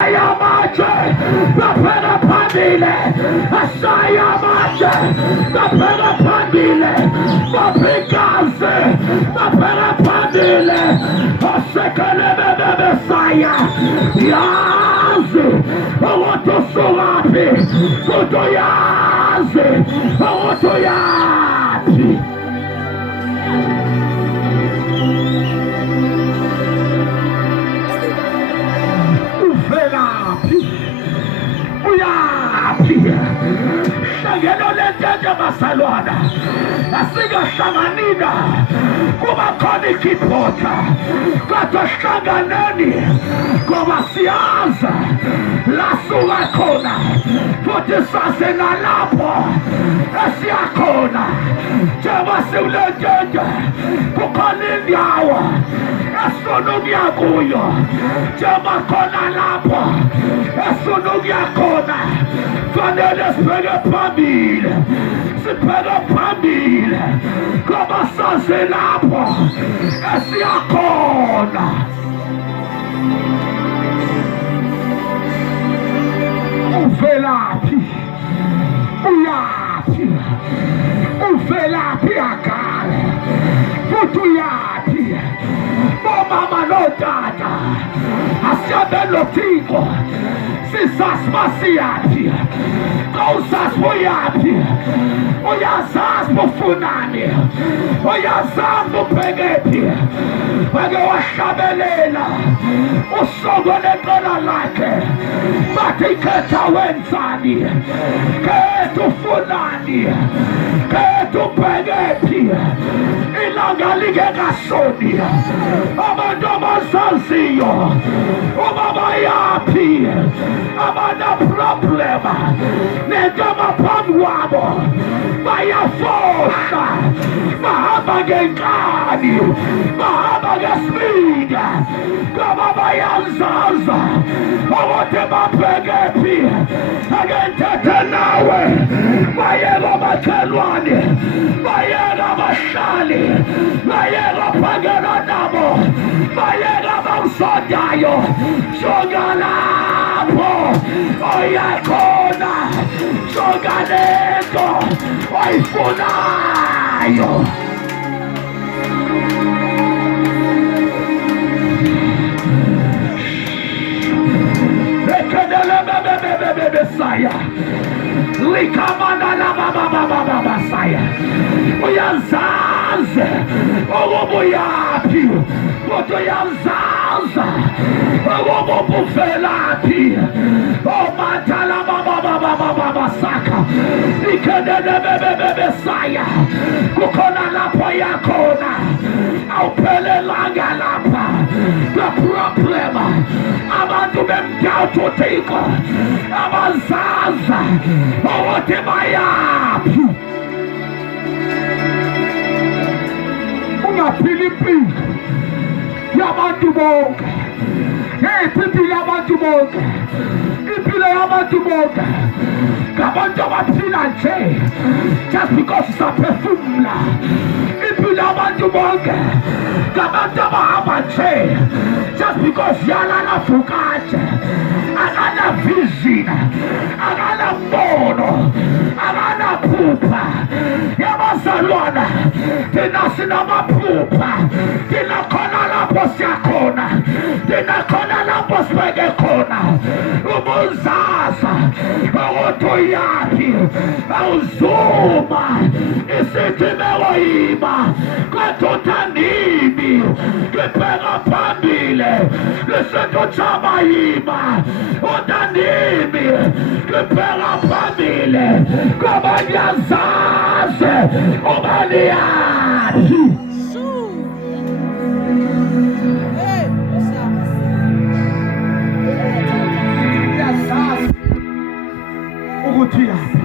Ayamache, napenda pandile, asayamache, napenda pandile, mapikaze, napenda pandile, asekele bebe saya, yazi, awoto surapi, kuto yazi, awoto yazi. Shageno leteja masalwana asiga shamanina kumakoni kipota kato shaganeni kumasiaza lasura kona pote sase na lapo esiakona jemasi uleteja kukonini awa esunugia kuyo jema kona lapo esunugia kona Fanele spega pamile, spega pamile, come sa se lapo, e si accona. Uvelati, uyati, uvelati akale, futuyati, mo mama no dada, asiabe lo tico. Sisas masiati, kausas moyati, oyasas mofunani, oyasas mopegeti, wage washabelela, usogole kona lake, matiketa wenzani, ketu funani, ketu pegeti, ilangalige gasoni, amadoma zanziyo, obaba yapi, amana problema, negama pamwabo, maya força, mahaba gengani, mahaba gasmiga, kama bayanzaza, awote mapegepi, agentete nawe, mayero matelwani, mayero mashali, mayero pageranamo, mayero mausodayo, shogala. Oyakona, Soganeko, Oifunayo. Lekedele bebe saya, likamana la baba saya. Oyanzaze, owoboyapi, otoyanzaza, owobobufelati. Oh, matala baba saka. Ikedele bebe saya. Kukona lapo yakona. Aupele langa lapa. The problem. Abantu bemdauto tiko. Abazaza. Owote mayapi. Una pilipili. Yabantu bonke. Hey, people yabantu bonke. Ipile yabantu bonke. Kabantu bapila nje. Just because it's a perfume la. Ipile yabantu bonke. Kabantu bahamba nje. Just because yala na fukache. Akana vision. Akana mono. Akana pupa. Yabazalwana. Tina sina mapupa. Tina kona la posiakona. Tina kona la pospegekona. Umuzaza. Otoyaki. Auzuma. Isitimewaima. Katotanimi. Kipega pambile. Kiseto chamaima. Otanimi. Kipega pambile. Kabanyazaze. Obaniati. Yes,